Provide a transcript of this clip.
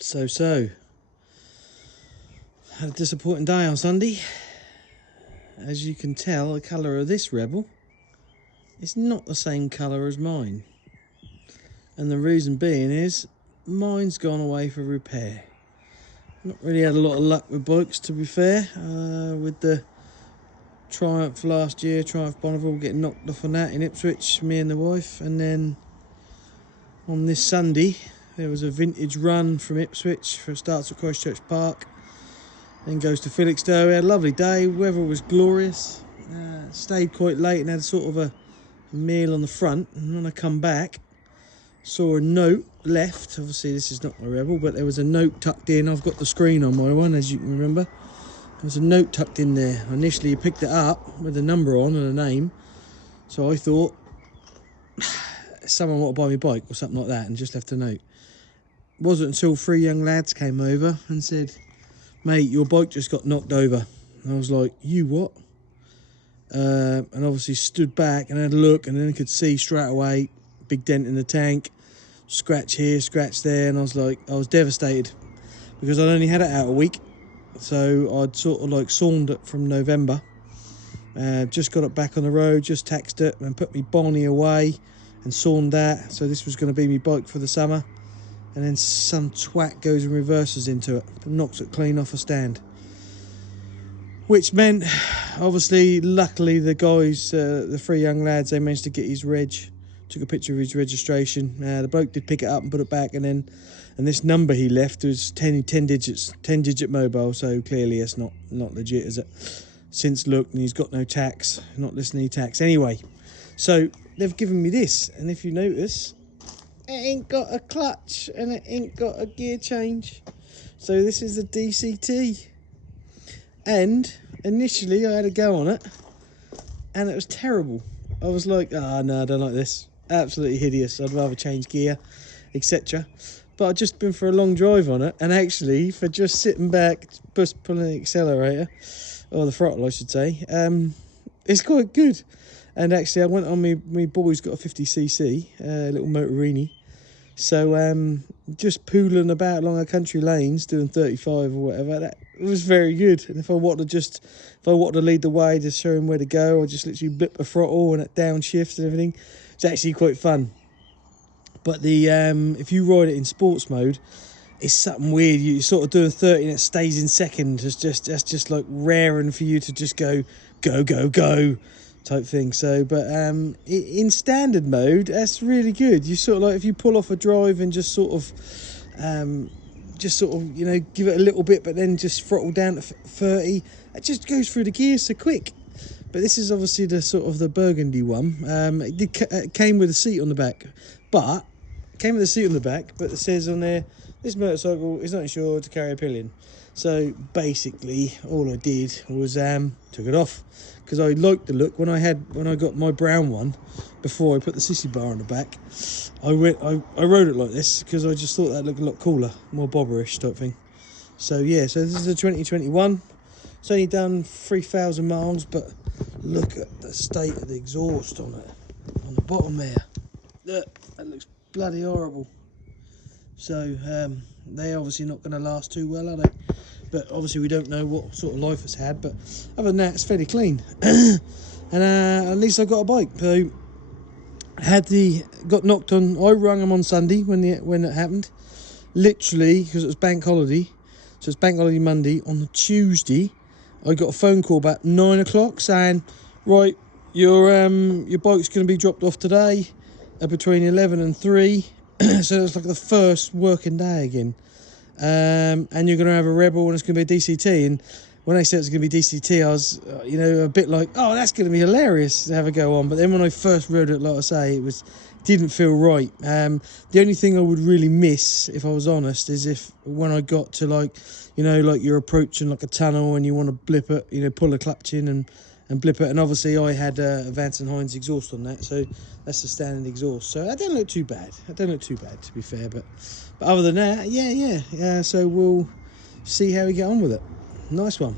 So, had a disappointing day on Sunday. As you can tell, the colour of this Rebel is not the same colour as mine. And the reason being is, mine's gone away for repair. Not really had a lot of luck with bikes, to be fair. With the Triumph last year, Triumph Bonneville, getting knocked off on that in Ipswich, me and the wife. And then on this Sunday, there was a vintage run from Ipswich, starts at Christchurch Park, then goes to Felixstowe. We had a lovely day, weather was glorious. Stayed quite late and had sort of a meal on the front. And when I come back, saw a note left. Obviously this is not my Rebel, but there was a note tucked in. I've got the screen on my one, as you can remember. There was a note tucked in there. Initially, you picked it up with a number on and a name. So I thought, someone want to buy me a bike or something like that, and just left a note. It wasn't until 3 young lads came over and said, "Mate, your bike just got knocked over." And I was like, "You what?" And obviously stood back and had a look, and then could see straight away, big dent in the tank, scratch here, scratch there, and I was devastated because I'd only had it out a week. So I'd sort of like sawned it from November, just got it back on the road, just taxed it and put me Bonnie away and sawned that. So this was going to be my bike for the summer. And then some twat goes and reverses into it and knocks it clean off a stand. Which meant, obviously, luckily the guys, the 3 young lads, they managed to get his reg, took a picture of his registration. The bloke did pick it up and put it back, and this number he left was 10 digits, 10-digit mobile, so clearly it's not legit, is it? Since looked, and he's got no tax, not listening to tax. Anyway, so they've given me this, and if you notice, it ain't got a clutch and it ain't got a gear change. So this is a DCT. And initially I had a go on it and it was terrible. I was like, no, I don't like this. Absolutely hideous. I'd rather change gear, etc. But I'd just been for a long drive on it, and actually for just sitting back, just pulling the accelerator, or the throttle I should say, it's quite good. And actually I went on, my boy's got a 50cc, little Motorini. So just pooling about along our country lanes, doing 35 or whatever, that was very good. And if I wanted to lead the way to show him where to go, I just literally blip the throttle and it downshift and everything. It's actually quite fun. But the if you ride it in sports mode, it's something weird. You're sort of doing 30 and it stays in second. That's just like raring for you to just go type thing. So, but in standard mode, that's really good. You sort of like, if you pull off a drive and just sort of you know, give it a little bit, but then just throttle down to 30, it just goes through the gears so quick. But this is obviously the sort of the burgundy one. It came with a seat on the back, but it says on there, this motorcycle is not insured to carry a pillion. So basically all I did was took it off, because I liked the look when I got my brown one before I put the sissy bar on the back. I rode it like this because I just thought that looked a lot cooler, more bobberish type thing. So yeah, so this is a 2021. It's only done 3,000 miles, but look at the state of the exhaust on it, on the bottom there. Look, that looks bloody horrible. So they're obviously not going to last too well, are they? But obviously we don't know what sort of life it's had, but other than that, it's fairly clean. And at least I got a bike. So got knocked on. I rung them on Sunday when it happened, literally, because it was bank holiday. So it's bank holiday Monday. On the Tuesday, I got a phone call about 9 o'clock saying, right, your bike's going to be dropped off today between 11 and 3. So it's like the first working day again. And you're going to have a Rebel and it's going to be a DCT. And when they said it's going to be DCT, I was, a bit like, oh, that's going to be hilarious to have a go on. But then when I first rode it, like I say, it didn't feel right. The only thing I would really miss, if I was honest, is if when I got to like you're approaching like a tunnel and you want to blip it, pull a clutch in and blip it. And obviously I had a Vance & Hines exhaust on that, so that's the standard exhaust. So that don't look too bad. To be fair. But other than that, yeah. So we'll see how we get on with it. Nice one.